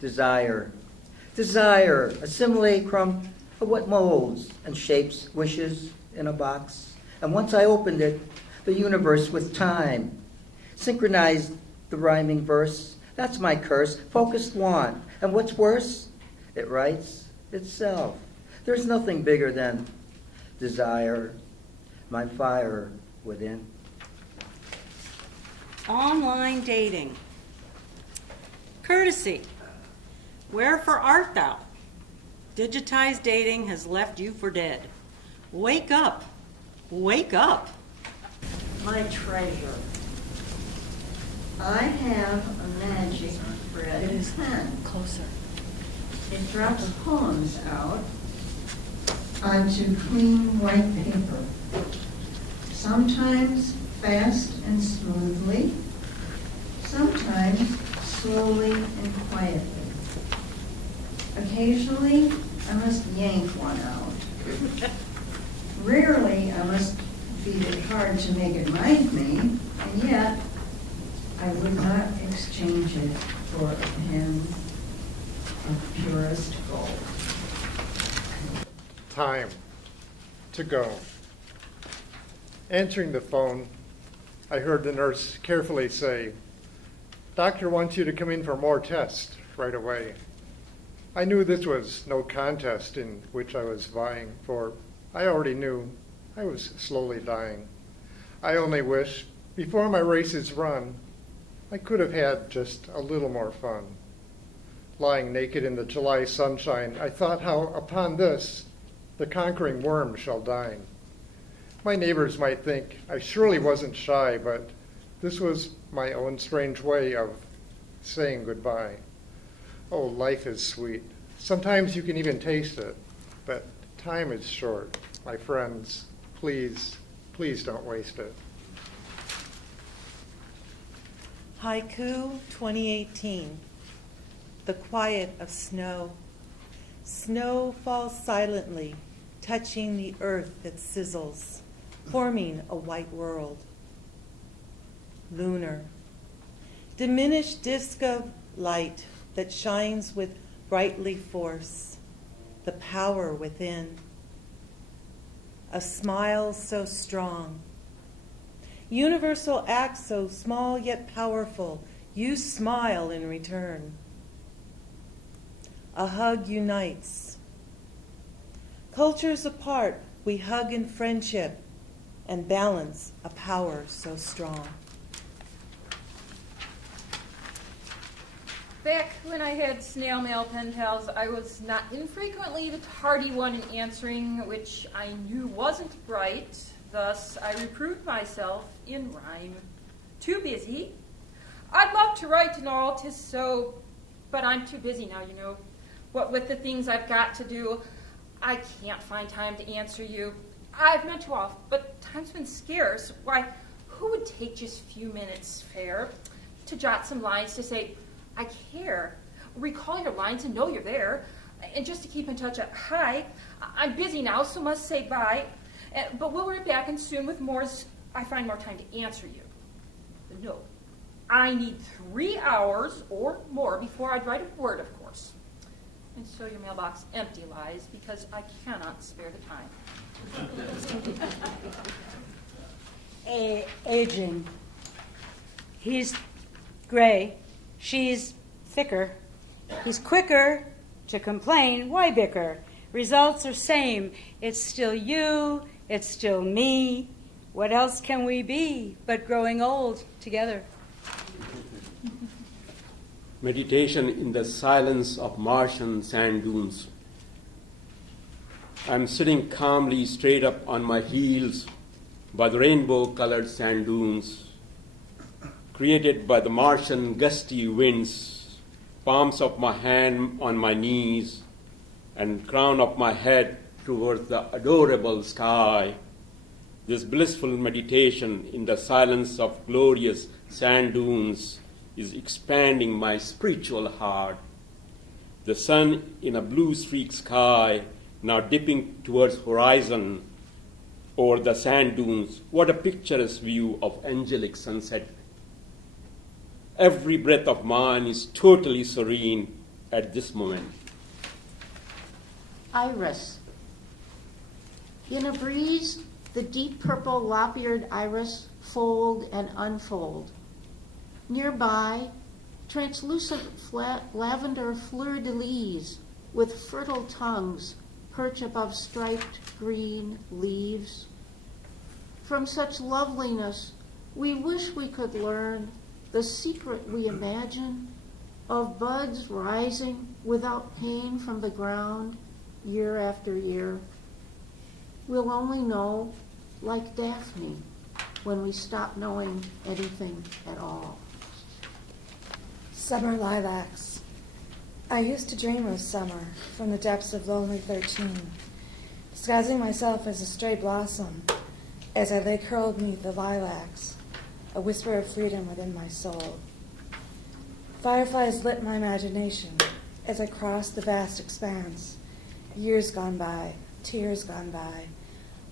Desire. Desire, a simulacrum of what molds and shapes wishes in a box. And once I opened it, the universe with time synchronized the rhyming verse. That's my curse, focused want. And what's worse, it writes itself. There's nothing bigger than desire, my fire within. Online dating. Courtesy. Wherefore art thou? Digitized dating has left you for dead. Wake up. Wake up. My treasure. I have a magic thread pen. Closer. It drops poems out onto clean white paper. Sometimes fast and smoothly, sometimes slowly and quietly. Occasionally, I must yank one out. Rarely, I must beat it hard to make it mind me, and yet, I would not exchange it for a pen of purest gold. Time to go. Answering the phone, I heard the nurse carefully say, "Doctor wants you to come in for more tests right away." I knew this was no contest in which I was vying, for I already knew I was slowly dying. I only wish, before my race is run, I could have had just a little more fun. Lying naked in the July sunshine, I thought how upon this the conquering worm shall dine. My neighbors might think I surely wasn't shy, but this was my own strange way of saying goodbye. Oh, life is sweet. Sometimes you can even taste it, but time is short. My friends, please, please don't waste it. Haiku 2018. The quiet of snow. Snow falls silently, touching the earth that sizzles, forming a white world. Lunar. Diminished disk of light that shines with brightly force, the power within. A smile so strong. Universal act so small yet powerful, you smile in return. A hug unites. Cultures apart, we hug in friendship and balance a power so strong. Back when I had snail mail pen pals, I was not infrequently the tardy one in answering, which I knew wasn't right. Thus, I reproved myself in rhyme. Too busy. I'd love to write and all, 'tis so, but I'm too busy now, you know. What with the things I've got to do, I can't find time to answer you. I've meant to off, but time's been scarce. Why, who would take just a few minutes, fair, to jot some lines to say, I care, recall your lines and know you're there, and just to keep in touch, hi, I'm busy now, so must say bye, but we'll be back and soon with more as I find more time to answer you. But no, I need 3 hours or more before I'd write a word, of course. And so your mailbox empty lies because I cannot spare the time. Aging. He's gray. She's thicker. He's quicker to complain. Why bicker? Results are same. It's still you. It's still me. What else can we be but growing old together? Meditation in the silence of Martian sand dunes. I'm sitting calmly straight up on my heels by the rainbow-colored sand dunes, created by the Martian gusty winds, palms of my hand on my knees, and crown of my head towards the adorable sky. This blissful meditation in the silence of glorious sand dunes is expanding my spiritual heart. The sun in a blue streaked sky, now dipping towards horizon over the sand dunes. What a picturesque view of angelic sunset. Every breath of mine is totally serene, at this moment. Iris. In a breeze, the deep purple lop-eared iris fold and unfold. Nearby, translucent lavender fleur-de-lis with fertile tongues perch above striped green leaves. From such loveliness, we wish we could learn the secret we imagine of buds rising without pain from the ground year after year. We'll only know, like Daphne, when we stop knowing anything at all. Summer lilacs. I used to dream of summer from the depths of lonely 13, disguising myself as a stray blossom as I lay curled beneath the lilacs, a whisper of freedom within my soul. Fireflies lit my imagination as I crossed the vast expanse. Years gone by, tears gone by,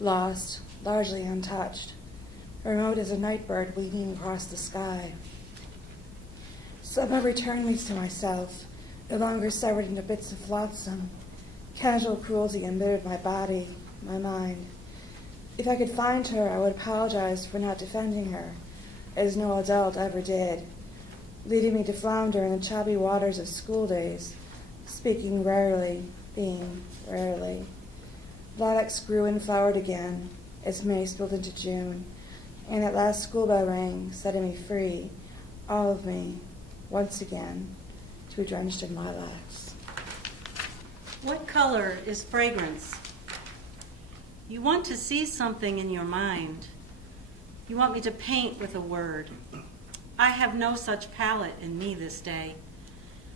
lost, largely untouched, remote as a night bird weaving across the sky. Summer returned me to myself, no longer severed into bits of flotsam. Casual cruelty embittered my body, my mind. If I could find her, I would apologize for not defending her, as no adult ever did, leaving me to flounder in the choppy waters of school days, speaking rarely, being rarely. Lilacs grew and flowered again as May spilled into June, and at last school bell rang, setting me free, all of me, once again, to be drenched in lilacs. What color is fragrance? You want to see something in your mind. You want me to paint with a word. I have no such palette in me this day.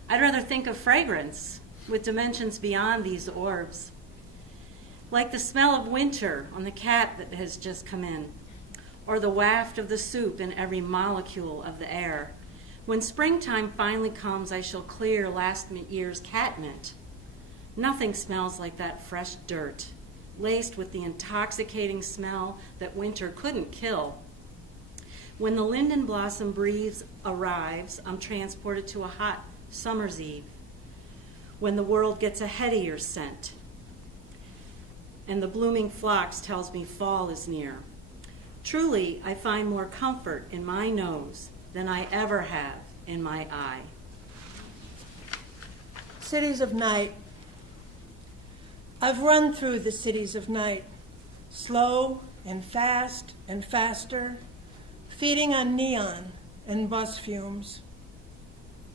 I'd rather think of fragrance with dimensions beyond these orbs. Like the smell of winter on the cat that has just come in, or the waft of the soup in every molecule of the air. When springtime finally comes, I shall clear last year's cat mint. Nothing smells like that fresh dirt, laced with the intoxicating smell that winter couldn't kill. When the linden blossom breeze arrives, I'm transported to a hot summer's eve. When the world gets a headier scent, and the blooming phlox tells me fall is near. Truly, I find more comfort in my nose than I ever have in my eye. Cities of night. I've run through the cities of night, slow and faster, feeding on neon and bus fumes.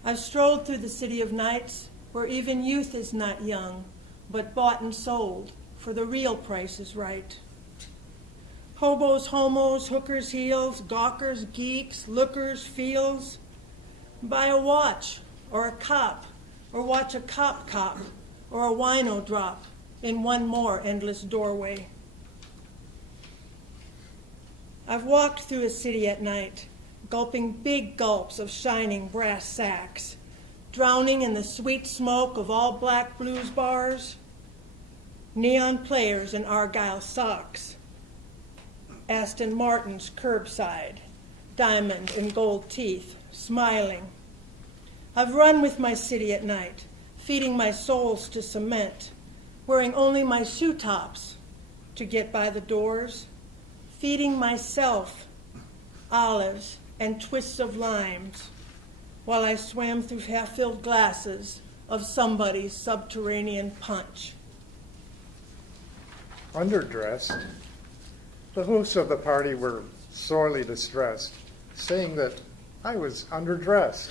I've strolled through the city of nights where even youth is not young, but bought and sold, for the real price is right. Hobos, homos, hookers, heels, gawkers, geeks, lookers, feels. Buy a watch or a cop, or watch a cop or a wino drop in one more endless doorway. I've walked through a city at night, gulping big gulps of shining brass sacks, drowning in the sweet smoke of all black blues bars, neon players in Argyle socks, Aston Martin's curbside, diamond and gold teeth, smiling. I've run with my city at night, feeding my soles to cement, wearing only my shoe tops to get by the doors, feeding myself olives and twists of limes while I swam through half-filled glasses of somebody's subterranean punch. Underdressed, the hosts of the party were sorely distressed, saying that I was underdressed.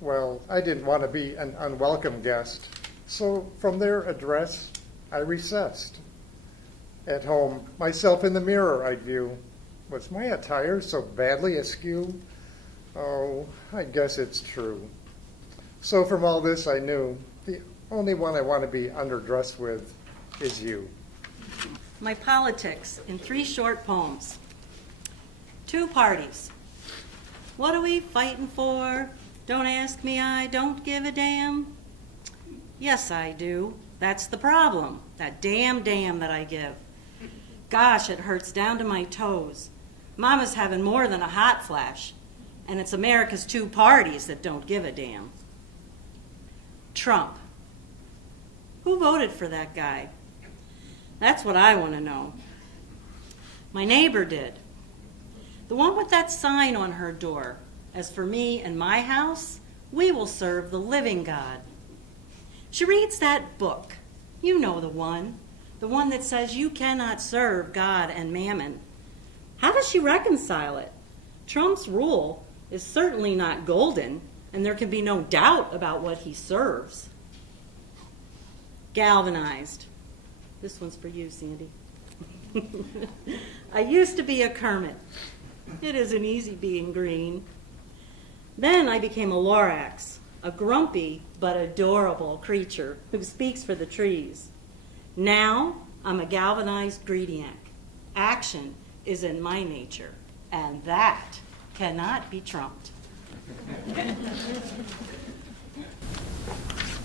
Well, I didn't want to be an unwelcome guest, so from their address I recessed. At home, myself in the mirror I'd view. Was my attire so badly askew? Oh, I guess it's true. So from all this I knew, the only one I want to be underdressed with is you. My politics in 3 short poems. 2 parties. What are we fighting for? Don't ask me, I don't give a damn. Yes, I do. That's the problem. That damn that I give. Gosh, it hurts down to my toes. Mama's having more than a hot flash, and it's America's 2 parties that don't give a damn. Trump. Who voted for that guy? That's what I want to know. My neighbor did. The one with that sign on her door. As for me and my house, we will serve the living God. She reads that book. You know the one that says you cannot serve God and mammon. How does she reconcile it? Trump's rule is certainly not golden, and there can be no doubt about what he serves. Galvanized. This one's for you, Sandy. I used to be a Kermit. It isn't easy being green. Then I became a Lorax, a grumpy but adorable creature who speaks for the trees. Now I'm a galvanized greediac. Action is in my nature, and that cannot be trumped.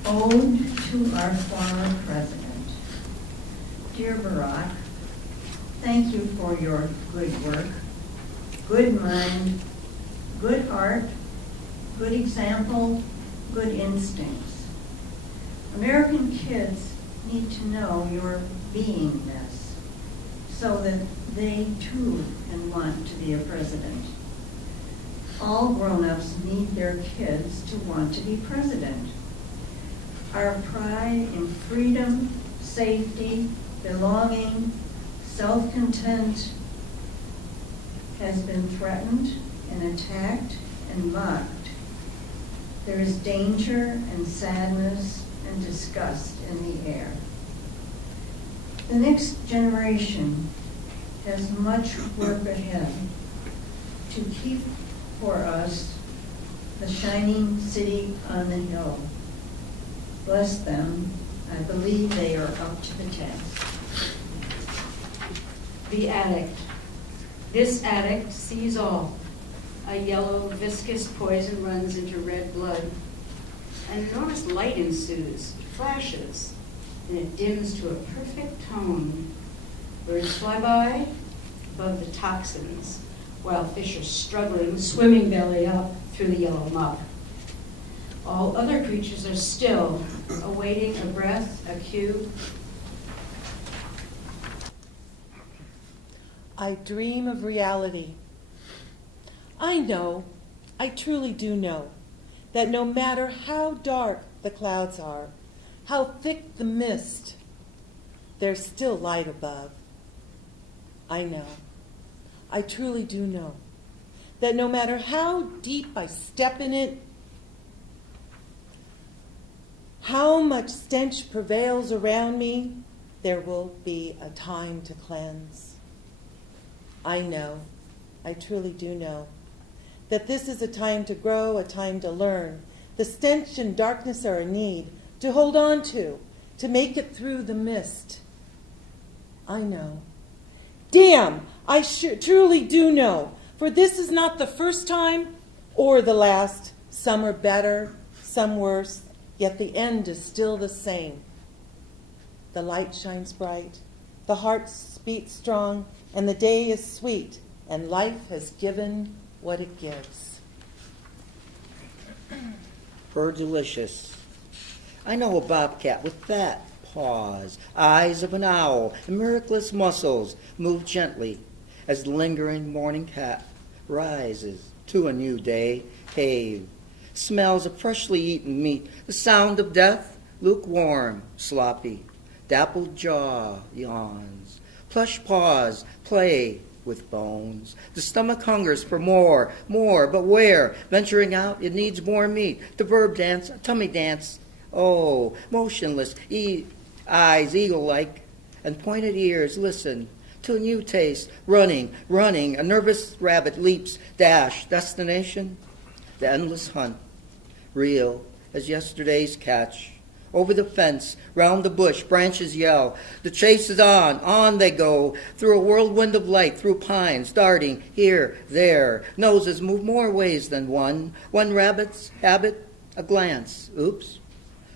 Ode to our former president. Dear Barack, thank you for your good work, good mind, good heart, good example, good instincts. American kids need to know your beingness so that they too can want to be a president. All grown-ups need their kids to want to be president. Our pride in freedom, safety, belonging, self-content has been threatened and attacked and mocked. There is danger and sadness and disgust in the air. The next generation has much work ahead to keep for us the shining city on the hill. Bless them. I believe they are up to the task. The addict. This addict sees all. A yellow, viscous poison runs into red blood. An enormous light ensues, flashes, and it dims to a perfect tone. Birds fly by above the toxins, while fish are struggling, swimming belly up through the yellow muck. All other creatures are still, awaiting a breath, a cue. I dream of reality. I know, I truly do know, that no matter how dark the clouds are, how thick the mist, there's still light above. I know, I truly do know, that no matter how deep I step in it, how much stench prevails around me, there will be a time to cleanse. I know, I truly do know, that this is a time to grow, a time to learn. The stench and darkness are a need to hold on to make it through the mist. I know. Damn, I truly do know, for this is not the first time or the last. Some are better, some worse, yet the end is still the same. The light shines bright, the heart beats strong, and the day is sweet, and life has given what it gives. Her delicious. I know a bobcat with fat paws, eyes of an owl, and miraculous muscles move gently as the lingering morning cat rises to a new day. Cave smells of freshly eaten meat, the sound of death, lukewarm, sloppy, dappled jaw yawns, plush paws play with bones. The stomach hungers for more, but where? Venturing out, it needs more meat. The verb dance, a tummy dance. Oh, motionless, eyes eagle-like, and pointed ears listen to a new taste. Running, a nervous rabbit leaps, dash, destination, the endless hunt. Real as yesterday's catch. Over the fence, round the bush, branches yell. The chase is on they go, through a whirlwind of light, through pines, darting here, there. Noses move more ways than one. One rabbit's habit, a glance. Oops.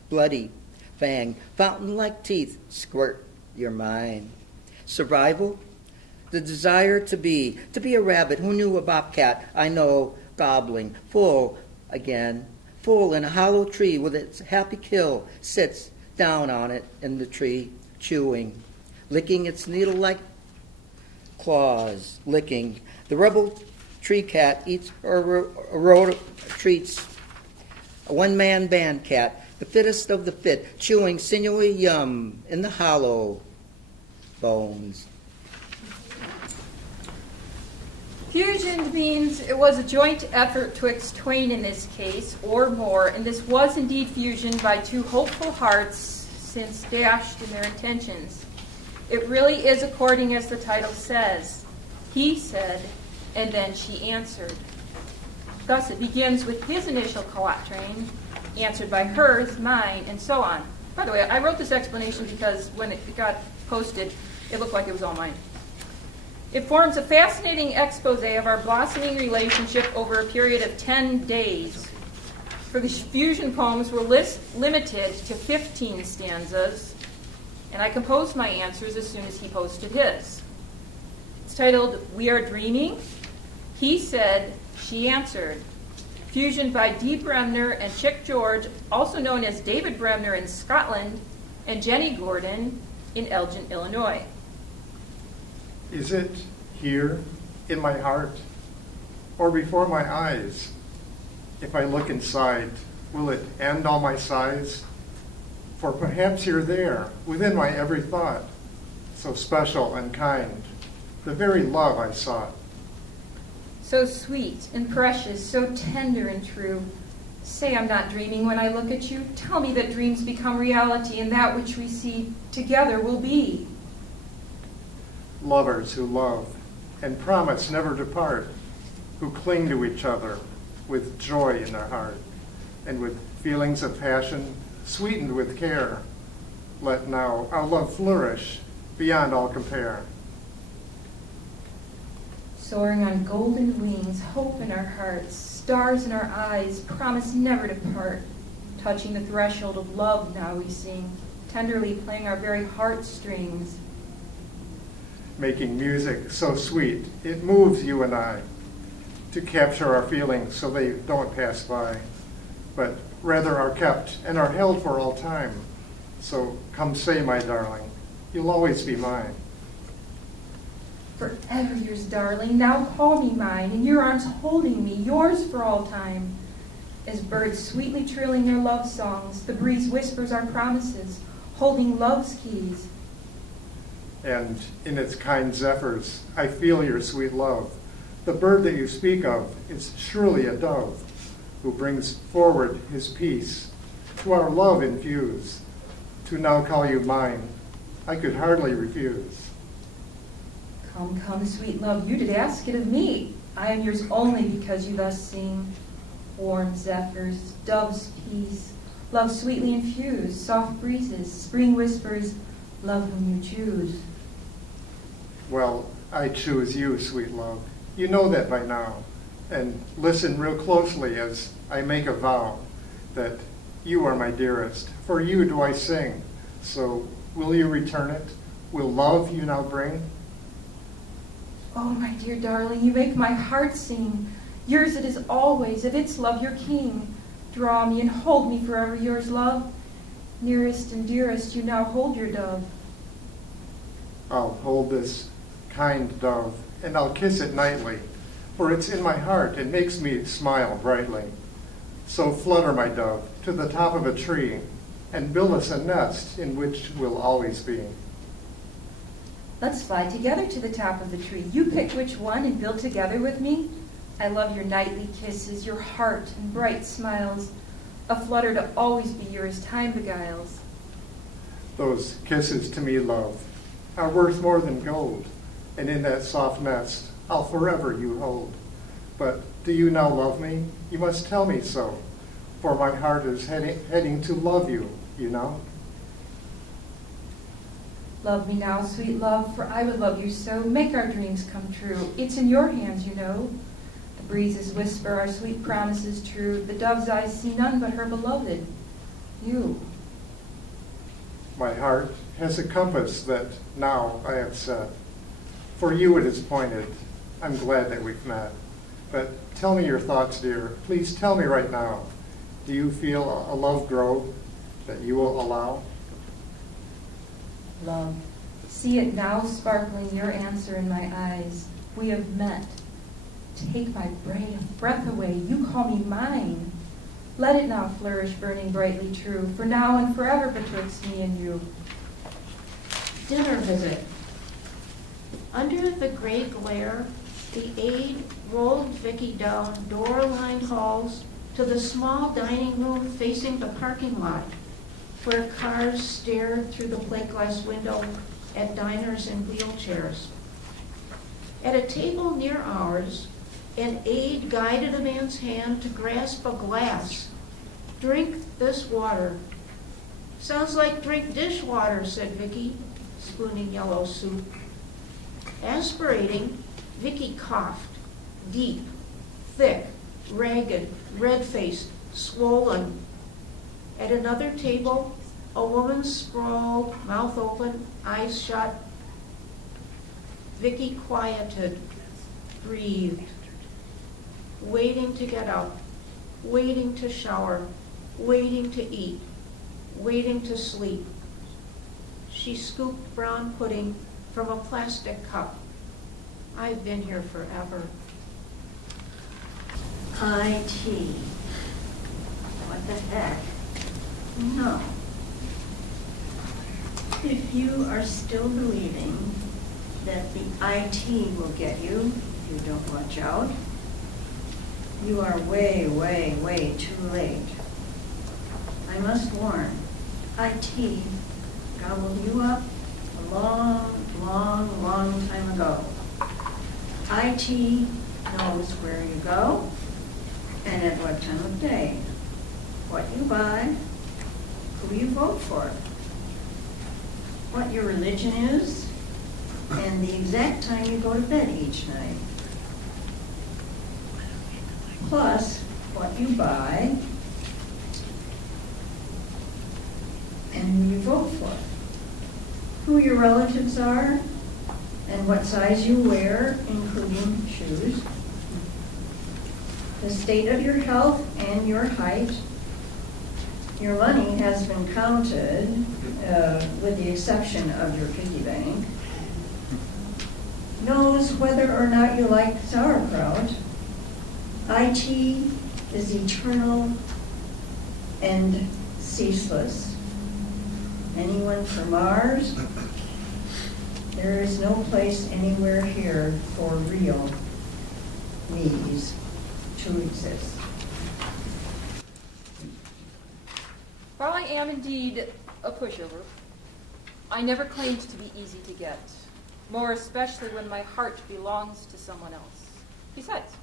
Bloody, fang, fountain-like teeth, squirt your mind. Survival, the desire to be a rabbit who knew a bobcat, I know, gobbling, full again. full in a hollow tree with its happy kill, sits down on it in the tree, chewing, licking its needle-like claws, licking. The rebel tree cat eats treats a one-man band cat, the fittest of the fit, chewing sinewy yum in the hollow bones. Fusion means it was a joint effort twixt twain in this case, or more, and this was indeed fusion by two hopeful hearts, since dashed in their intentions. It really is according as the title says. He said, and then she answered. Thus it begins with his initial quatrain, answered by hers, mine, and so on. By the way, I wrote this explanation because when it got posted, it looked like it was all mine. It forms a fascinating expose of our blossoming relationship over a period of 10 days. For the fusion poems were limited to 15 stanzas, and I composed my answers as soon as he posted his. It's titled, We Are Dreaming. He said, she answered. Fusion by Dee Bremner and Chick George, also known as David Bremner in Scotland, and Jenny Gordon in Elgin, Illinois. Is it here in my heart or before my eyes? If I look inside, will it end all my sighs? For perhaps you're there within my every thought, so special and kind, the very love I sought. So sweet and precious, so tender and true. Say I'm not dreaming when I look at you. Tell me that dreams become reality and that which we see together will be. Lovers who love and promise never to part, who cling to each other with joy in their heart and with feelings of passion sweetened with care. Let now our love flourish beyond all compare. Soaring on golden wings, hope in our hearts, stars in our eyes, promise never to part. Touching the threshold of love now we sing, tenderly playing our very heartstrings. Making music so sweet, it moves you and I to capture our feelings so they don't pass by, but rather are kept and are held for all time. So come say, my darling, you'll always be mine. Forever yours, darling, now call me mine, in your arms holding me, yours for all time. As birds sweetly trilling their love songs, the breeze whispers our promises, holding love's keys. And in its kind zephyrs, I feel your sweet love. The bird that you speak of is surely a dove, who brings forward his peace. To our love infuse, to now call you mine, I could hardly refuse. Come, come, sweet love, you did ask it of me. I am yours only because you thus sing. Warm zephyrs, dove's peace, love sweetly infused, soft breezes, spring whispers, love whom you choose. Well, I choose you, sweet love. You know that by now. And listen real closely as I make a vow that you are my dearest. For you do I sing. So will you return it? Will love you now bring? Oh, my dear darling, you make my heart sing. Yours it is always, of its love your king. Draw me and hold me forever, yours, love. Nearest and dearest, you now hold your dove. I'll hold this kind dove, and I'll kiss it nightly, for it's in my heart and makes me smile brightly. So flutter, my dove, to the top of a tree, and build us a nest in which we'll always be. Let's fly together to the top of the tree. You pick which one and build together with me. I love your nightly kisses, your heart and bright smiles. A flutter to always be yours, time beguiles. Those kisses to me, love, are worth more than gold, and in that soft nest I'll forever you hold. But do you now love me? You must tell me so, for my heart is heading to love you, you know. Love me now, sweet love, for I would love you so. Make our dreams come true. It's in your hands, you know. The breezes whisper our sweet promises true. The dove's eyes see none but her beloved, you. My heart has a compass that now I have set. For you it is pointed. I'm glad that we've met. But tell me your thoughts, dear. Please tell me right now. Do you feel a love grow that you will allow? Love. See it now sparkling, your answer in my eyes. We have met. Take my breath away. You call me mine. Let it now flourish, burning brightly true, for now and forever betwixt me and you. Dinner visit. Under the gray glare, the aide rolled Vicky down door-lined halls to the small dining room facing the parking lot, where cars stared through the plate glass window at diners in wheelchairs. At a table near ours, an aide guided a man's hand to grasp a glass. Drink this water. Sounds like drink dishwater, said Vicky, spooning yellow soup. Aspirating, Vicky coughed, deep, thick, ragged, red-faced, swollen. At another table, a woman sprawled, mouth open, eyes shut. Vicky quieted, breathed, waiting to get up, waiting to shower, waiting to eat, waiting to sleep. She scooped brown pudding from a plastic cup. I've been here forever. IT. What the heck? No. If you are still believing that the IT will get you if you don't watch out, you are way, way, way too late. I must warn, IT gobbled you up a long, long, long time ago. IT knows where you go and at what time of day, what you buy, who you vote for, what your religion is, and the exact time you go to bed each night. Plus, what you buy and who you vote for, who your relatives are, and what size you wear, including shoes, the state of your health and your height. Your money has been counted, with the exception of your piggy bank. Knows whether or not you like sauerkraut. IT is eternal and ceaseless. Anyone from Mars? There is no place anywhere here for real me's to exist. While I am indeed a pushover, I never claimed to be easy to get, more especially when my heart belongs to someone else. Besides,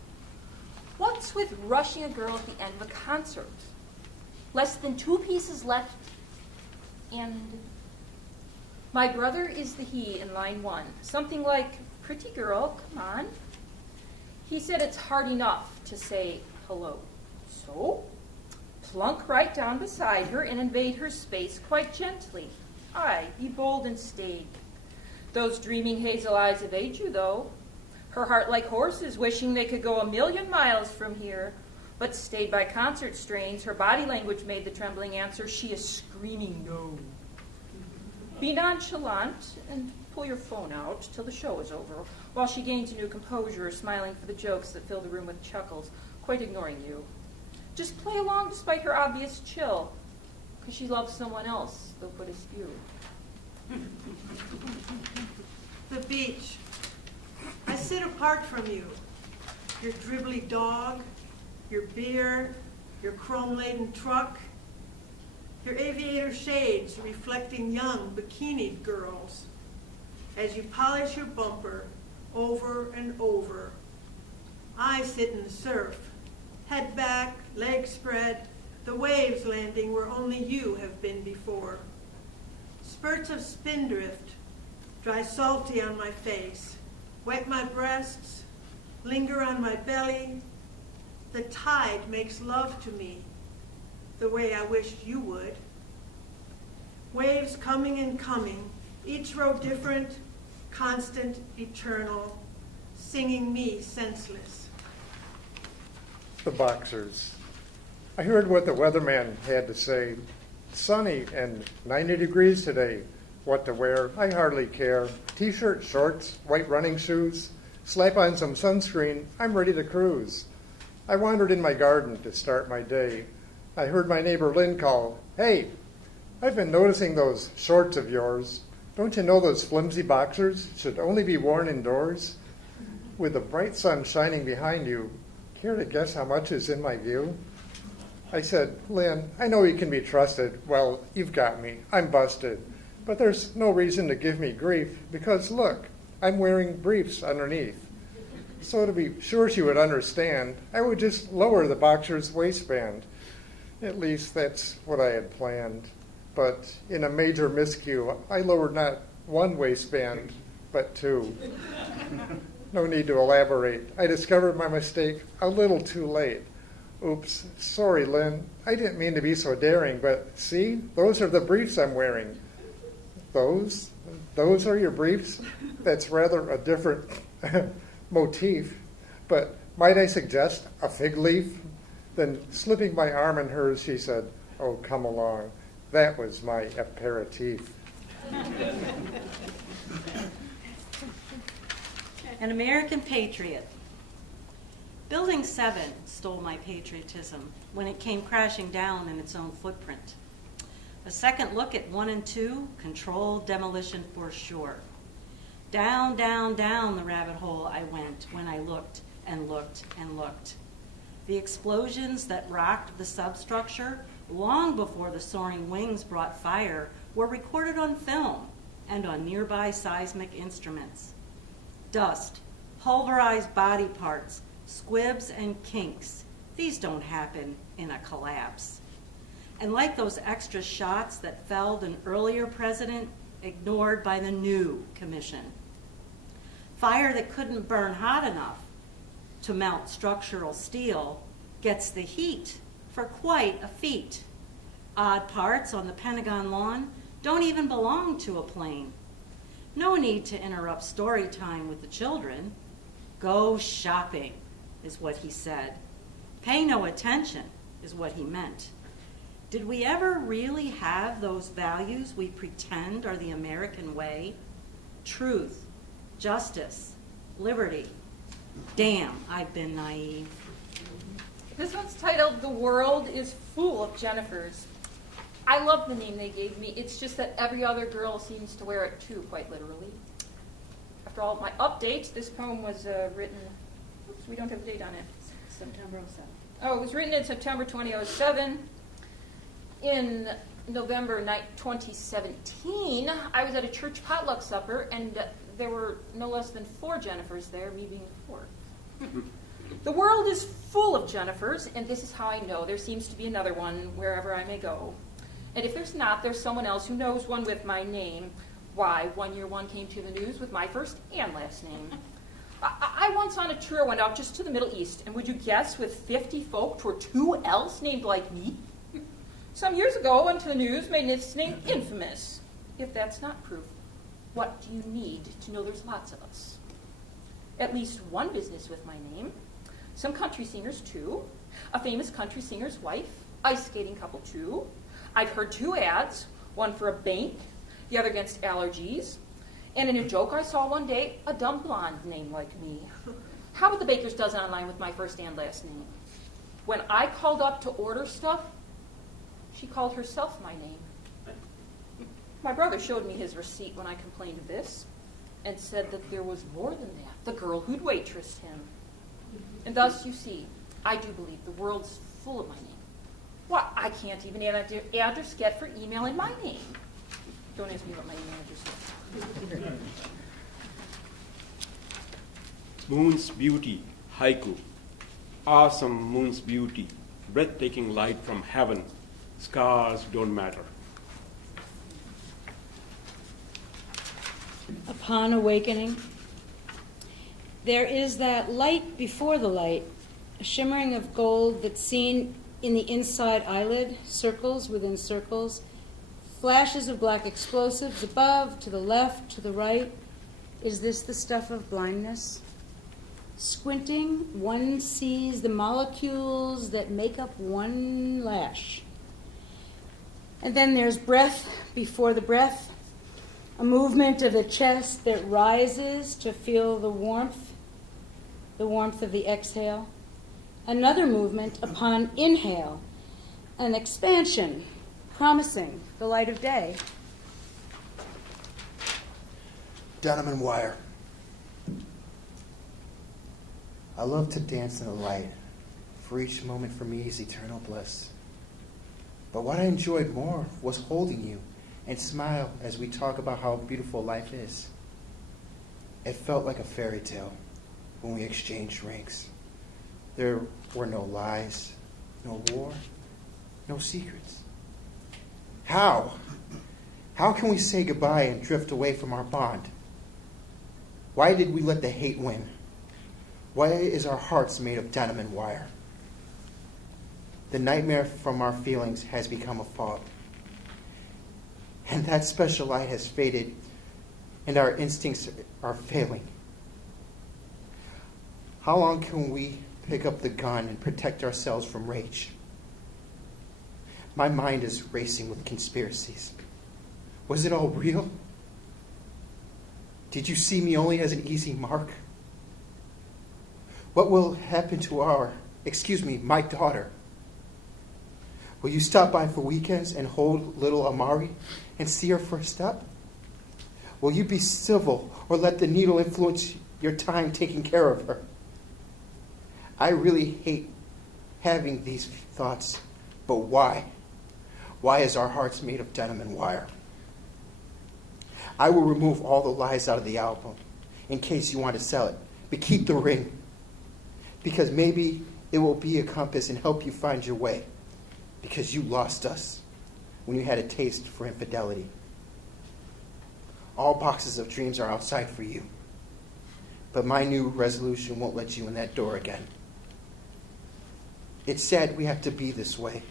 what's with rushing a girl at the end of a concert? Less than 2 pieces left, and my brother is the he in line 1. Something like, pretty girl, come on. He said it's hard enough to say hello. So, plunk right down beside her and invade her space quite gently. Aye, be bold and staid. Those dreaming hazel eyes evade you, though. Her heart like horses, wishing they could go 1,000,000 miles from here. But stayed by concert strains, her body language made the trembling answer. She is screaming no. Be nonchalant and pull your phone out till the show is over, while she gains a new composure, smiling for the jokes that fill the room with chuckles, quite ignoring you. Just play along despite her obvious chill, because she loves someone else, though but as few. The beach. I sit apart from you. Your dribbly dog, your beer, your chrome-laden truck, your aviator shades reflecting young bikinied girls. As you polish your bumper over and over, I sit in the surf, head back, legs spread, the waves landing where only you have been before. Spurts of spindrift dry salty on my face, wet my breasts, linger on my belly. The tide makes love to me the way I wished you would. Waves coming and coming, each row different, constant, eternal, singing me senseless. The boxers. I heard what the weatherman had to say. Sunny and 90 degrees today. What to wear? I hardly care. T-shirt, shorts, white running shoes. Slap on some sunscreen. I'm ready to cruise. I wandered in my garden to start my day. I heard my neighbor Lynn call, "Hey, I've been noticing those shorts of yours. Don't you know those flimsy boxers should only be worn indoors? With the bright sun shining behind you, care to guess how much is in my view?" I said, "Lynn, I know you can be trusted. Well, you've got me. I'm busted. But there's no reason to give me grief because, look, I'm wearing briefs underneath." So to be sure she would understand, I would just lower the boxer's waistband. At least that's what I had planned. But in a major miscue, I lowered not one waistband, but two. No need to elaborate. I discovered my mistake a little too late. Oops, sorry, Lynn. I didn't mean to be so daring, but see, those are the briefs I'm wearing. Those are your briefs? That's rather a different motif. But might I suggest a fig leaf? Then slipping my arm in hers, she said, "Oh, come along. That was my aperitif." An American patriot. Building 7 stole my patriotism when it came crashing down in its own footprint. A second look at 1 and 2, controlled demolition for sure. Down, down, down the rabbit hole I went when I looked and looked and looked. The explosions that rocked the substructure long before the soaring wings brought fire were recorded on film and on nearby seismic instruments. Dust, pulverized body parts, squibs and kinks, these don't happen in a collapse. And like those extra shots that felled an earlier president, ignored by the new commission. Fire that couldn't burn hot enough to melt structural steel gets the heat for quite a feat. Odd parts on the Pentagon lawn don't even belong to a plane. No need to interrupt story time with the children. Go shopping, is what he said. Pay no attention, is what he meant. Did we ever really have those values we pretend are the American way? Truth, justice, liberty. Damn, I've been naive. This one's titled "The World is Full of Jennifers." I love the name they gave me. It's just that every other girl seems to wear it too, quite literally. After all of my updates, this poem was written, oops, we don't have a date on it. September 07. Oh, it was written in September 2007. In November 2017, I was at a church potluck supper, and there were no less than 4 Jennifers there, me being the 4th. The world is full of Jennifers, and this is how I know there seems to be another one wherever I may go. And if there's not, there's someone else who knows one with my name. Why, one year one came to the news with my first and last name. I once on a tour went out just to the Middle East, and would you guess with 50 folk 'twere 2 else named like me? Some years ago, went to the news, made its name infamous. If that's not proof, what do you need to know there's lots of us? At least one business with my name, some country singers too, a famous country singer's wife, ice skating couple too. I've heard 2 ads, one for a bank, the other against allergies, and in a joke I saw one day, a dumb blonde named like me. How about the baker's dozen online with my first and last name? When I called up to order stuff, she called herself my name. My brother showed me his receipt when I complained of this and said that there was more than that, the girl who'd waitressed him. And thus, you see, I do believe the world's full of my name. Why, I can't even address get for email in my name. Don't ask me what my email address is. Moon's beauty, haiku. Awesome moon's beauty, breathtaking light from heaven. Scars don't matter. Upon awakening, there is that light before the light, a shimmering of gold that's seen in the inside eyelid, circles within circles, flashes of black explosives above, to the left, to the right. Is this the stuff of blindness? Squinting, one sees the molecules that make up one lash. And then there's breath before the breath, a movement of the chest that rises to feel the warmth of the exhale. Another movement upon inhale, an expansion, promising the light of day. Denim and wire. I love to dance in the light, for each moment for me is eternal bliss. But what I enjoyed more was holding you and smile as we talk about how beautiful life is. It felt like a fairy tale when we exchanged rings. There were no lies, no war, no secrets. How? How can we say goodbye and drift away from our bond? Why did we let the hate win? Why is our hearts made of denim and wire? The nightmare from our feelings has become a fog. And that special light has faded, and our instincts are failing. How long can we pick up the gun and protect ourselves from rage? My mind is racing with conspiracies. Was it all real? Did you see me only as an easy mark? What will happen to my daughter? Will you stop by for weekends and hold little Amari and see her for a step? Will you be civil or let the needle influence your time taking care of her? I really hate having these thoughts, but why? Why is our hearts made of denim and wire? I will remove all the lies out of the album in case you want to sell it, but keep the ring, because maybe it will be a compass and help you find your way, because you lost us when you had a taste for infidelity. All boxes of dreams are outside for you, but my new resolution won't let you in that door again. It's sad we have to be this way.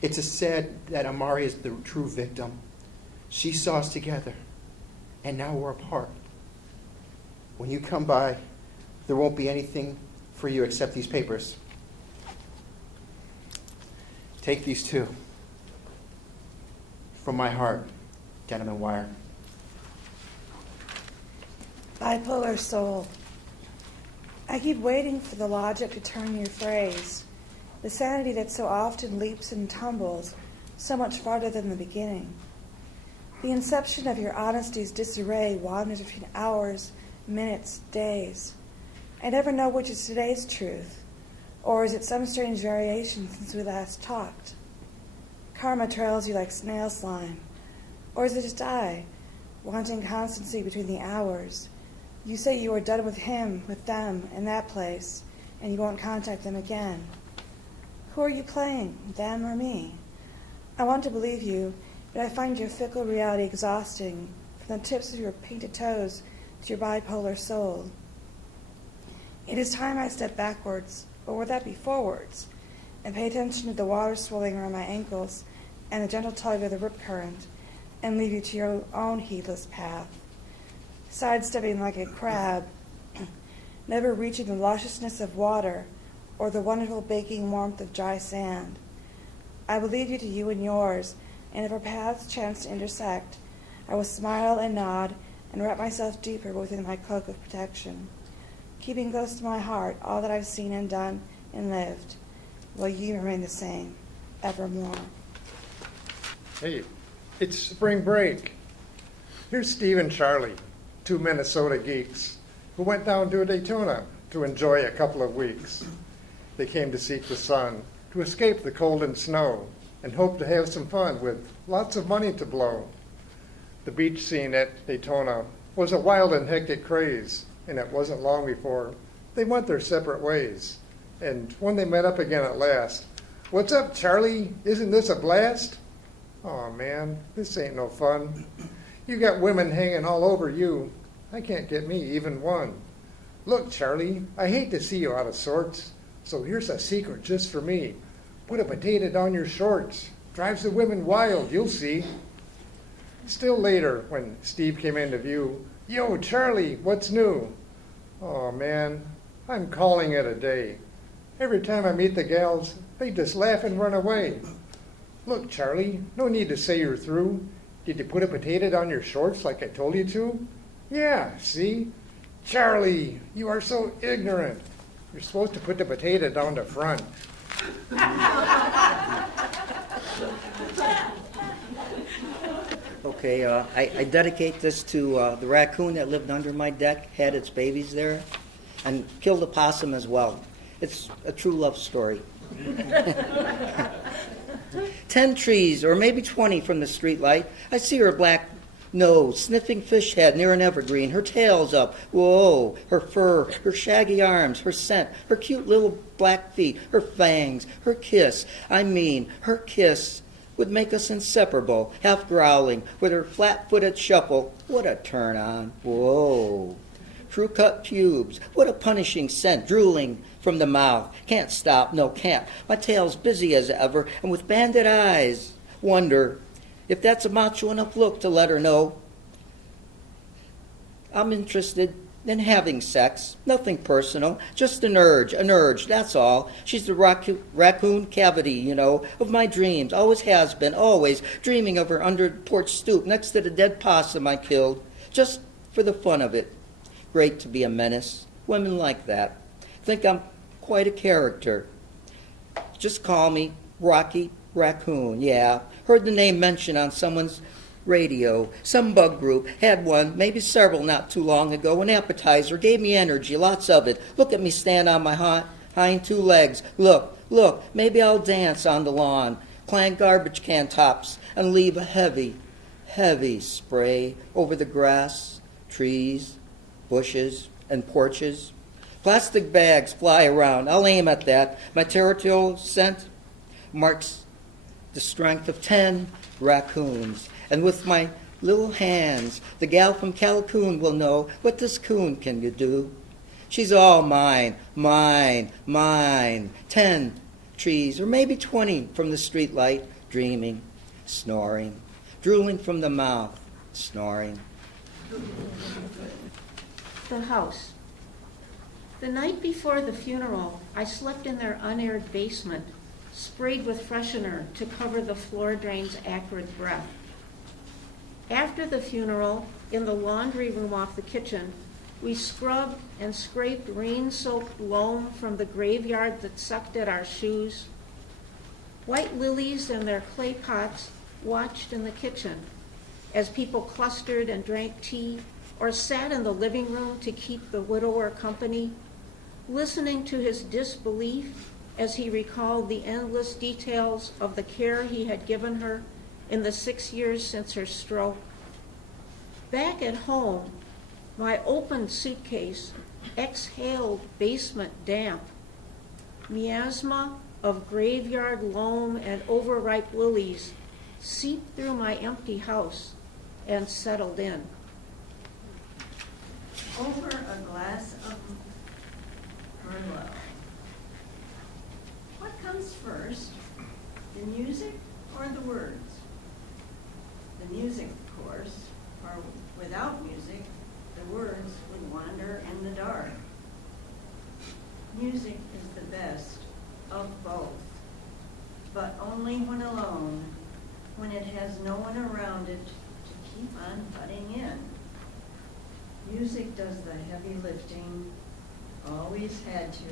It's a sad that Amari is the true victim. She saw us together, and now we're apart. When you come by, there won't be anything for you except these papers. Take these two. From my heart, denim and wire. Bipolar soul. I keep waiting for the logic to turn your phrase. The sanity that so often leaps and tumbles so much farther than the beginning. The inception of your honesty's disarray wanders between hours, minutes, days. I never know which is today's truth, or is it some strange variation since we last talked? Karma trails you like snail slime, or is it just I, wanting constancy between the hours? You say you are done with him, with them, in that place, and you won't contact them again. Who are you playing, them or me? I want to believe you, but I find your fickle reality exhausting, from the tips of your painted toes to your bipolar soul. It is time I step backwards, or would that be forwards, and pay attention to the water swirling around my ankles and the gentle tug of the rip current, and leave you to your own heedless path, sidestepping like a crab, never reaching the lusciousness of water or the wonderful baking warmth of dry sand. I will leave you to you and yours, and if our paths chance to intersect, I will smile and nod and wrap myself deeper within my cloak of protection, keeping close to my heart all that I've seen and done and lived, while you remain the same, evermore. Hey, it's spring break. Here's Steve and Charlie, two Minnesota geeks, who went down to Daytona to enjoy a couple of weeks. They came to seek the sun, to escape the cold and snow, and hope to have some fun with lots of money to blow. The beach scene at Daytona was a wild and hectic craze, and it wasn't long before they went their separate ways. And when they met up again at last, "What's up, Charlie? Isn't this a blast?" "Aw, man, this ain't no fun. You got women hanging all over you. I can't get me even one. Look, Charlie, I hate to see you out of sorts. So here's a secret just for me. Put a potato down your shorts. Drives the women wild, you'll see." Still later, when Steve came into view, "Yo, Charlie, what's new?" "Oh, man, I'm calling it a day. Every time I meet the gals, they just laugh and run away. Look, Charlie, no need to say you're through. Did you put a potato down your shorts like I told you to? Yeah, see? Charlie, you are so ignorant. You're supposed to put the potato down the front. Okay, I dedicate this to the raccoon that lived under my deck, had its babies there, and killed a possum as well. It's a true love story. 10 trees, or maybe 20 from the streetlight. I see her black nose, sniffing fish head near an evergreen, her tail's up. Whoa, her fur, her shaggy arms, her scent, her cute little black feet, her fangs, her kiss. I mean, her kiss would make us inseparable, half growling, with her flat-footed shuffle. What a turn on. Whoa. True-cut pubes. What a punishing scent, drooling from the mouth. Can't stop, no, can't. My tail's busy as ever, and with banded eyes. Wonder if that's a macho enough look to let her know I'm interested in having sex. Nothing personal, just an urge, that's all. She's the raccoon cavity, you know, of my dreams. Always has been, always dreaming of her under the porch stoop next to the dead possum I killed, just for the fun of it. Great to be a menace. Women like that. Think I'm quite a character. Just call me Rocky Raccoon. Yeah, heard the name mentioned on someone's radio. Some bug group had one, maybe several not too long ago. An appetizer, gave me energy, lots of it. Look at me stand on my hind two legs. Look, maybe I'll dance on the lawn, clang garbage can tops, and leave a heavy, heavy spray over the grass, trees, bushes, and porches. Plastic bags fly around. I'll aim at that. My territorial scent marks the strength of 10 raccoons. And with my little hands, the gal from Calicoon will know what this coon can you do. She's all mine, mine, mine. 10 trees, or maybe 20 from the streetlight, dreaming, snoring, drooling from the mouth, snoring. The house. The night before the funeral, I slept in their unaired basement, sprayed with freshener to cover the floor drain's acrid breath. After the funeral, in the laundry room off the kitchen, we scrubbed and scraped rain-soaked loam from the graveyard that sucked at our shoes. White lilies in their clay pots watched in the kitchen as people clustered and drank tea or sat in the living room to keep the widower company, listening to his disbelief as he recalled the endless details of the care he had given her in the 6 years since her stroke. Back at home, my opened suitcase exhaled basement damp, miasma of graveyard loam and overripe lilies seeped through my empty house and settled in. Over a glass of Merlot. What comes first, the music or the words? The music, of course, for without music, the words would wander in the dark. Music is the best of both, but only when alone, when it has no one around it to keep on butting in. Music does the heavy lifting, always had to,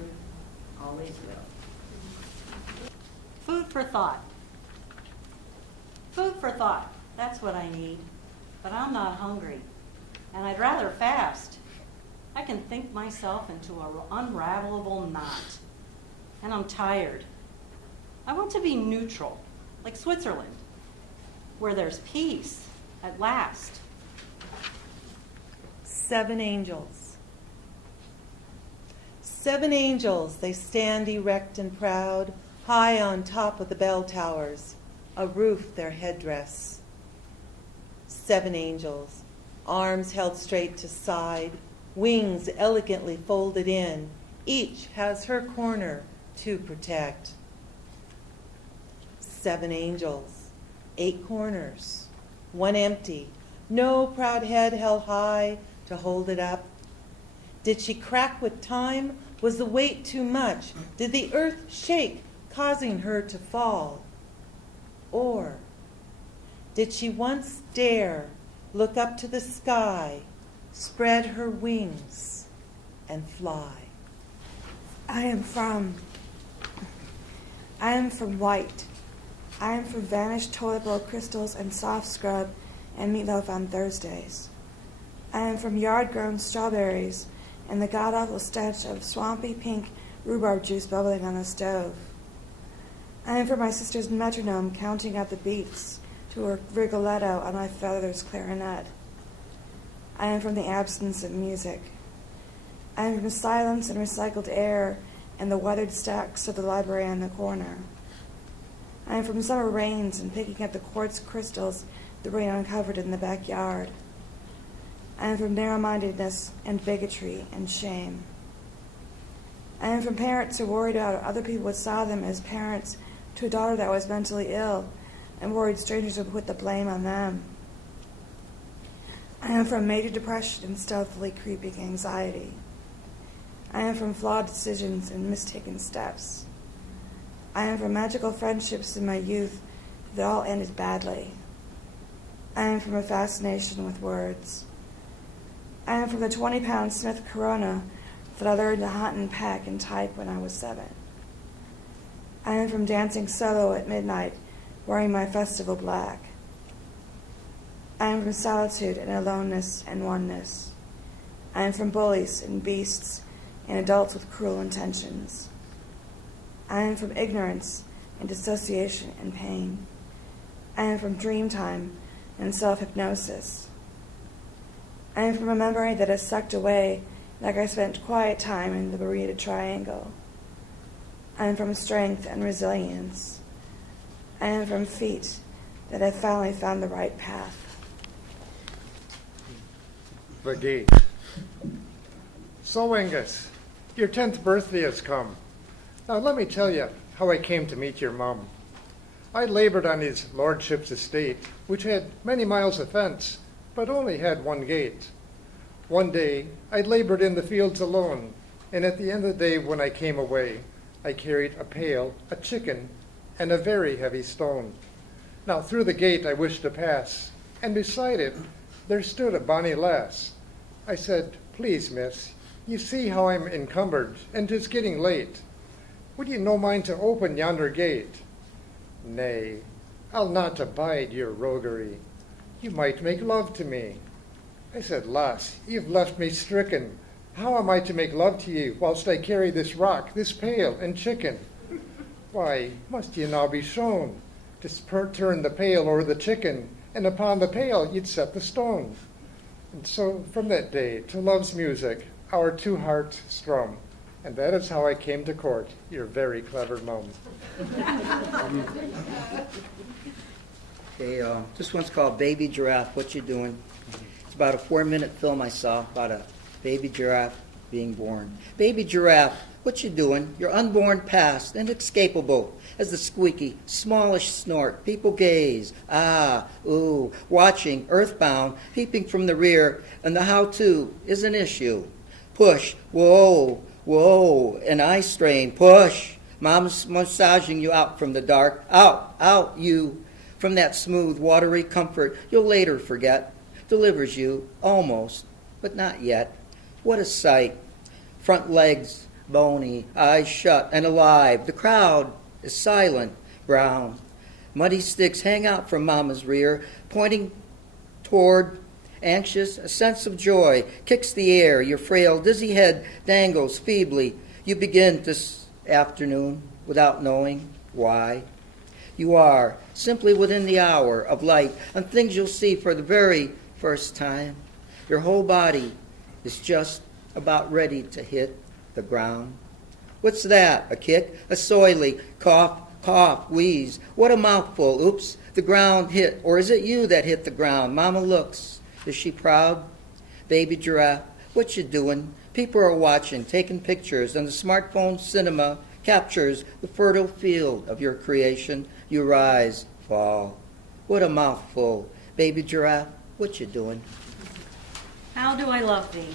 always will. Food for thought. Food for thought. That's what I need. But I'm not hungry. And I'd rather fast. I can think myself into an unravelable knot. And I'm tired. I want to be neutral, like Switzerland, where there's peace at last. 7 angels. 7 angels, they stand erect and proud, high on top of the bell towers, a roof their headdress. 7 angels, arms held straight to side, wings elegantly folded in, each has her corner to protect. 7 angels, 8 corners, 1 empty, no proud head held high to hold it up. Did she crack with time, Was the weight too much? Did the earth shake, causing her to fall? Or did she once dare look up to the sky, spread her wings, and fly? I am from white. I am from vanished toilet bowl crystals and soft scrub and meatloaf on Thursdays. I am from yard-grown strawberries and the god-awful stench of swampy pink rhubarb juice bubbling on the stove. I am from my sister's metronome counting out the beats to her rigoletto on my father's clarinet. I am from the absence of music. I am from silence and recycled air and the weathered stacks of the library on the corner. I am from summer rains and picking at the quartz crystals the rain uncovered in the backyard. I am from narrow-mindedness and bigotry and shame. I am from parents who worried about other people would saw them as parents to a daughter that was mentally ill and worried strangers would put the blame on them. I am from major depression and stealthily creeping anxiety. I am from flawed decisions and mistaken steps. I am from magical friendships in my youth that all ended badly. I am from a fascination with words. I am from the 20-pound Smith Corona that I learned to hunt and pack and type when I was 7. I am from dancing solo at midnight, wearing my festival black. I am from solitude and aloneness and oneness. I am from bullies and beasts and adults with cruel intentions. I am from ignorance and dissociation and pain. I am from dream time and self-hypnosis. I am from a memory that is sucked away like I spent quiet time in the Bermuda Triangle. I am from strength and resilience. I am from feet that have finally found the right path. The gate. So, Angus, your 10th birthday has come. Now, let me tell you how I came to meet your mum. I labored on his lordship's estate, which had many miles of fence, but only had one gate. One day, I labored in the fields alone, and at the end of the day when I came away, I carried a pail, a chicken, and a very heavy stone. Now, through the gate I wished to pass, and beside it there stood a bonny lass. I said, "Please, miss, you see how I'm encumbered, and 'tis getting late. Would ye no mind to open yonder gate?" "Nay, I'll not abide your roguery. You might make love to me." I said, "Lass, you've left me stricken. How am I to make love to you whilst I carry this rock, this pail, and chicken?" "Why, must ye now be shown to turn the pail o'er the chicken, and upon the pail you'd set the stone." And so from that day to love's music, our two hearts strum. And that is how I came to court your very clever mum. Okay, this one's called Baby Giraffe, What You Doing? It's about a 4-minute film I saw about a baby giraffe being born. Baby giraffe, what you doing? You're unborn past, inescapable as the squeaky, smallish snort. People gaze, ah, ooh, watching, earthbound, peeping from the rear, and the how-to is an issue. Push, whoa, whoa, an eye strain, push. Mom's massaging you out from the dark, out, you, from that smooth, watery comfort you'll later forget. Delivers you, almost, but not yet. What a sight. Front legs, bony, eyes shut and alive. The crowd is silent, brown. Muddy sticks hang out from Mama's rear, pointing toward, anxious, a sense of joy kicks the air. Your frail, dizzy head dangles feebly. You begin this afternoon without knowing why. You are simply within the hour of light and things you'll see for the very first time. Your whole body is just about ready to hit the ground. What's that? A kick? A soily cough, cough, wheeze. What a mouthful. Oops, the ground hit. Or is it you that hit the ground? Mama looks. Is she proud? Baby giraffe, what you doing? People are watching, taking pictures, and the smartphone cinema captures the fertile field of your creation. You rise, fall. What a mouthful. Baby giraffe, what you doing? How do I love thee?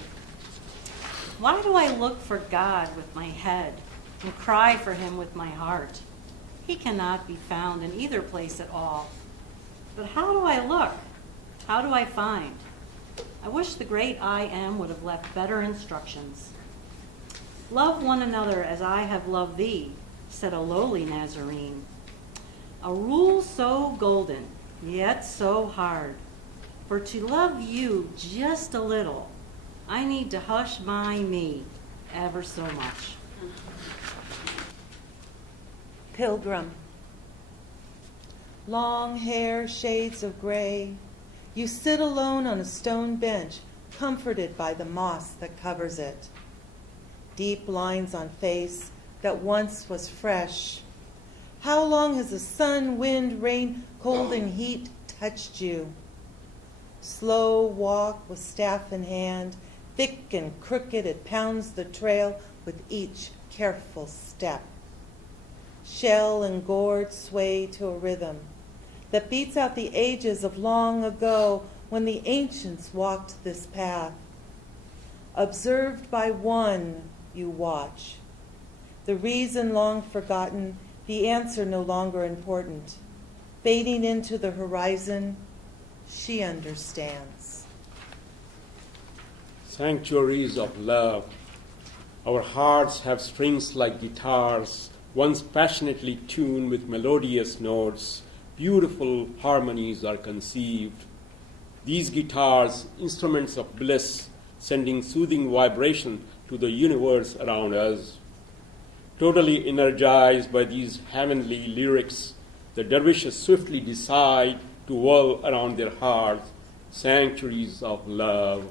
Why do I look for God with my head and cry for him with my heart? He cannot be found in either place at all. But how do I look? How do I find? I wish the great I Am would have left better instructions. Love one another as I have loved thee, said a lowly Nazarene. A rule so golden, yet so hard. For to love you just a little, I need to hush my me ever so much. Pilgrim. Long hair, shades of gray. You sit alone on a stone bench, comforted by the moss that covers it. Deep lines on face that once was fresh. How long has the sun, wind, rain, cold, and heat touched you? Slow walk with staff in hand, thick and crooked, it pounds the trail with each careful step. Shell and gourd sway to a rhythm that beats out the ages of long ago when the ancients walked this path. Observed by one, you watch. The reason long forgotten, the answer no longer important. Fading into the horizon, she understands. Sanctuaries of love. Our hearts have strings like guitars, once passionately tuned with melodious notes. Beautiful harmonies are conceived. These guitars, instruments of bliss, sending soothing vibration to the universe around us. Totally energized by these heavenly lyrics, the dervishes swiftly decide to whirl around their hearts, sanctuaries of love.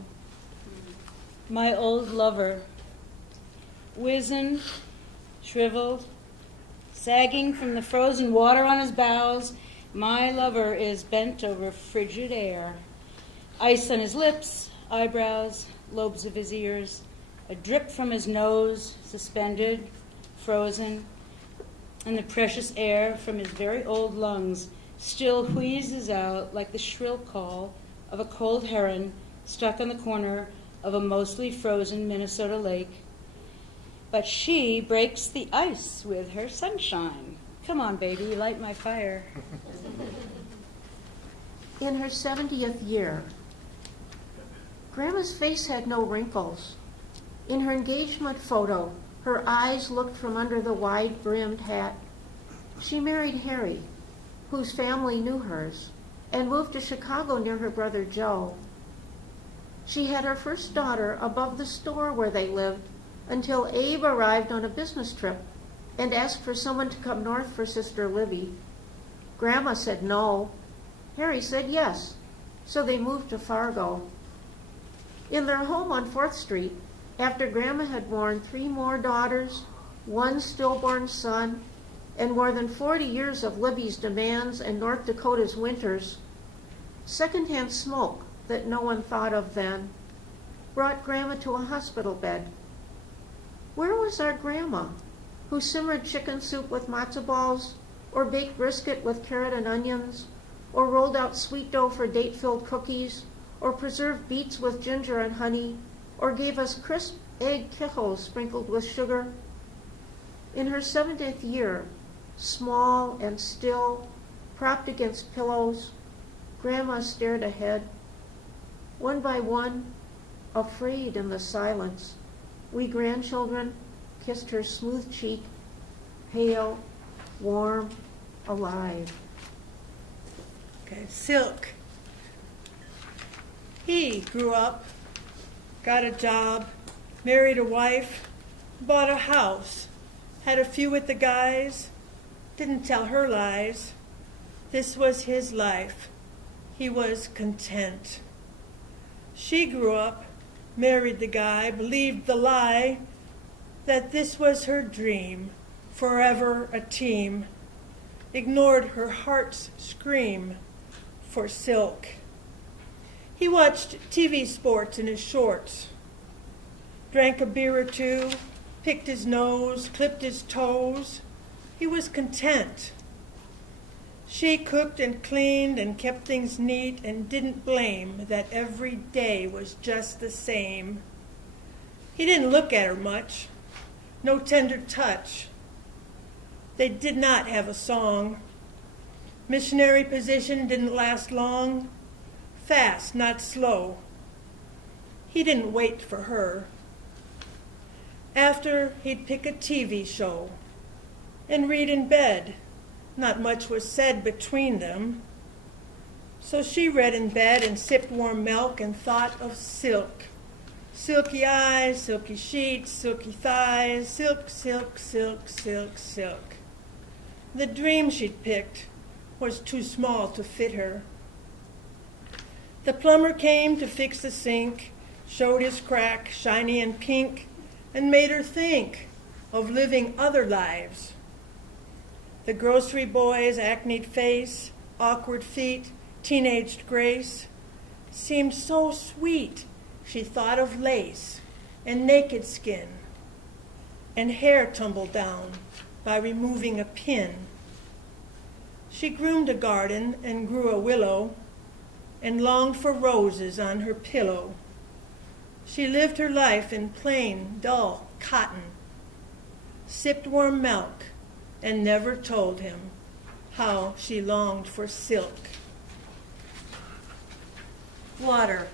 My old lover, wizened, shriveled, sagging from the frozen water on his bows, my lover is bent over frigid air. Ice on his lips, eyebrows, lobes of his ears, a drip from his nose, suspended, frozen, and the precious air from his very old lungs still wheezes out like the shrill call of a cold heron stuck on the corner of a mostly frozen Minnesota lake. But she breaks the ice with her sunshine. Come on, baby, light my fire. In her 70th year, Grandma's face had no wrinkles. In her engagement photo, her eyes looked from under the wide-brimmed hat. She married Harry, whose family knew hers, and moved to Chicago near her brother Joe. She had her first daughter above the store where they lived until Abe arrived on a business trip and asked for someone to come north for Sister Libby. Grandma said no. Harry said yes, so they moved to Fargo. In their home on 4th Street, after Grandma had borne 3 more daughters, 1 stillborn son, and more than 40 years of Libby's demands and North Dakota's winters, secondhand smoke that no one thought of then brought Grandma to a hospital bed. Where was our Grandma, who simmered chicken soup with matzo balls, or baked brisket with carrot and onions, or rolled out sweet dough for date-filled cookies, or preserved beets with ginger and honey, or gave us crisp egg kihos sprinkled with sugar? In her 70th year, small and still, propped against pillows, Grandma stared ahead. One by one, afraid in the silence, we grandchildren kissed her smooth cheek, pale, warm, alive. Okay, Silk. He grew up, got a job, married a wife, bought a house, had a few with the guys, didn't tell her lies. This was his life. He was content. She grew up, married the guy, believed the lie that this was her dream, forever a team, ignored her heart's scream for Silk. He watched TV sports in his shorts, drank a beer or two, picked his nose, clipped his toes. He was content. She cooked and cleaned and kept things neat and didn't blame that every day was just the same. He didn't look at her much, no tender touch. They did not have a song. Missionary position didn't last long, fast, not slow. He didn't wait for her. After, he'd pick a TV show and read in bed. Not much was said between them. So she read in bed and sipped warm milk and thought of silk. Silky eyes, silky sheets, silky thighs, silk, silk, silk, silk, silk. The dream she'd picked was too small to fit her. The plumber came to fix the sink, showed his crack, shiny and pink, and made her think of living other lives. The grocery boy's acneed face, awkward feet, teenaged grace seemed so sweet. She thought of lace and naked skin and hair tumbled down by removing a pin. She groomed a garden and grew a willow and longed for roses on her pillow. She lived her life in plain, dull cotton, sipped warm milk, and never told him how she longed for silk. Water.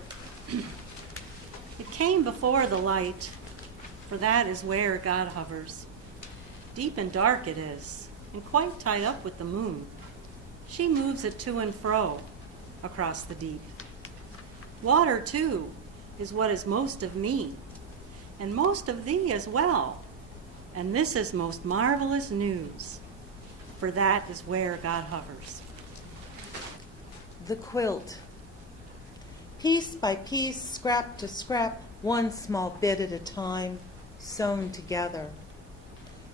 It came before the light, for that is where God hovers. Deep and dark it is, and quite tied up with the moon. She moves it to and fro across the deep. Water, too, is what is most of me, and most of thee as well. And this is most marvelous news, for that is where God hovers. The quilt. Piece by piece, scrap to scrap, one small bit at a time, sewn together.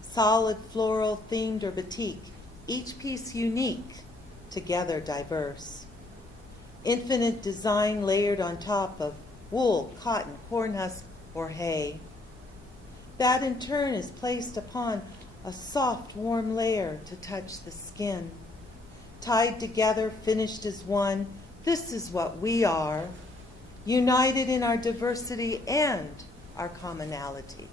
Solid, floral, themed, or batik, each piece unique, together diverse. Infinite design layered on top of wool, cotton, corn husk, or hay. That in turn is placed upon a soft, warm layer to touch the skin. Tied together, finished as one, this is what we are, united in our diversity and our commonality.